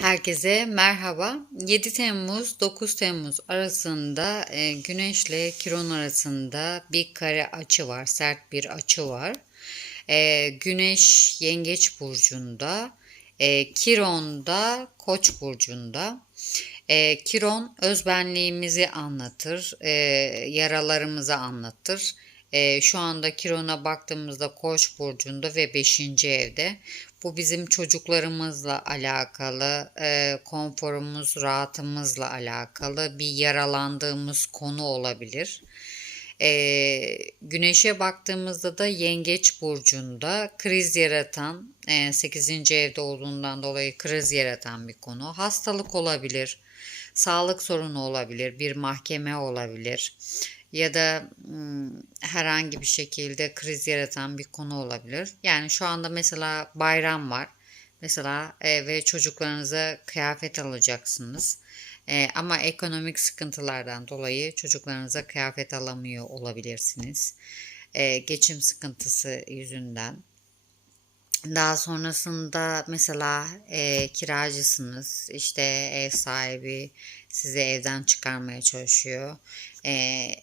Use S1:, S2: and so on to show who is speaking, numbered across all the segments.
S1: Herkese merhaba. 7 Temmuz 9 Temmuz arasında e, Güneş ile Kiron arasında bir kare açı var. Sert bir açı var. E, Güneş Yengeç burcunda, e, Kiron da Koç burcunda. Kiron özbenliğimizi anlatır, yaralarımızı anlatır. E, şu anda Kiron'a baktığımızda Koç burcunda ve 5. evde. Bu bizim çocuklarımızla alakalı, e, konforumuz, rahatımızla alakalı bir yaralandığımız konu olabilir. E, güneşe baktığımızda da Yengeç burcunda kriz yaratan, e, 8. evde olduğundan dolayı kriz yaratan bir konu. Hastalık olabilir, sağlık sorunu olabilir, bir mahkeme olabilir ya da herhangi bir şekilde kriz yaratan bir konu olabilir. Yani şu anda mesela bayram var. Mesela e, ve çocuklarınıza kıyafet alacaksınız. E, ama ekonomik sıkıntılardan dolayı çocuklarınıza kıyafet alamıyor olabilirsiniz. E, geçim sıkıntısı yüzünden. Daha sonrasında mesela e, kiracısınız, işte ev sahibi sizi evden çıkarmaya çalışıyor. E,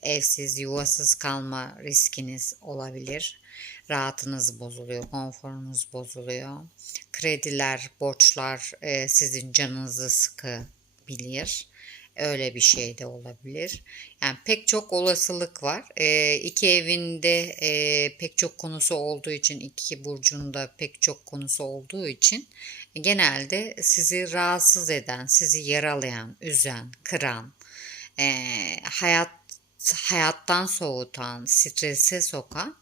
S1: evsiz, yuvasız kalma riskiniz olabilir. Rahatınız bozuluyor, konforunuz bozuluyor. Krediler, borçlar e, sizin canınızı sıkabilir. Öyle bir şey de olabilir. Yani pek çok olasılık var. E, iki evinde e, pek çok konusu olduğu için, iki burcunda pek çok konusu olduğu için genelde sizi rahatsız eden, sizi yaralayan, üzen, kıran, e, hayat hayattan soğutan, strese sokan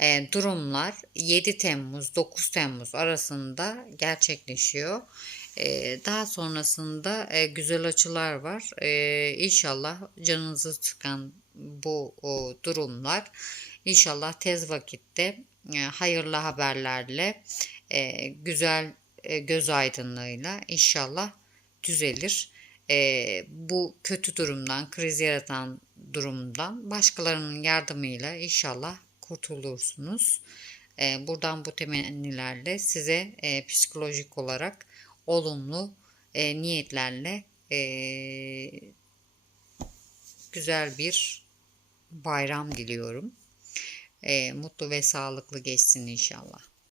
S1: e, durumlar 7 Temmuz 9 Temmuz arasında gerçekleşiyor. Daha sonrasında güzel açılar var. İnşallah canınızı sıkan bu durumlar inşallah tez vakitte hayırlı haberlerle güzel göz aydınlığıyla inşallah düzelir. Bu kötü durumdan, kriz yaratan durumdan başkalarının yardımıyla inşallah kurtulursunuz. Buradan bu temennilerle size psikolojik olarak olumlu e, niyetlerle e, güzel bir bayram diliyorum. E, mutlu ve sağlıklı geçsin inşallah.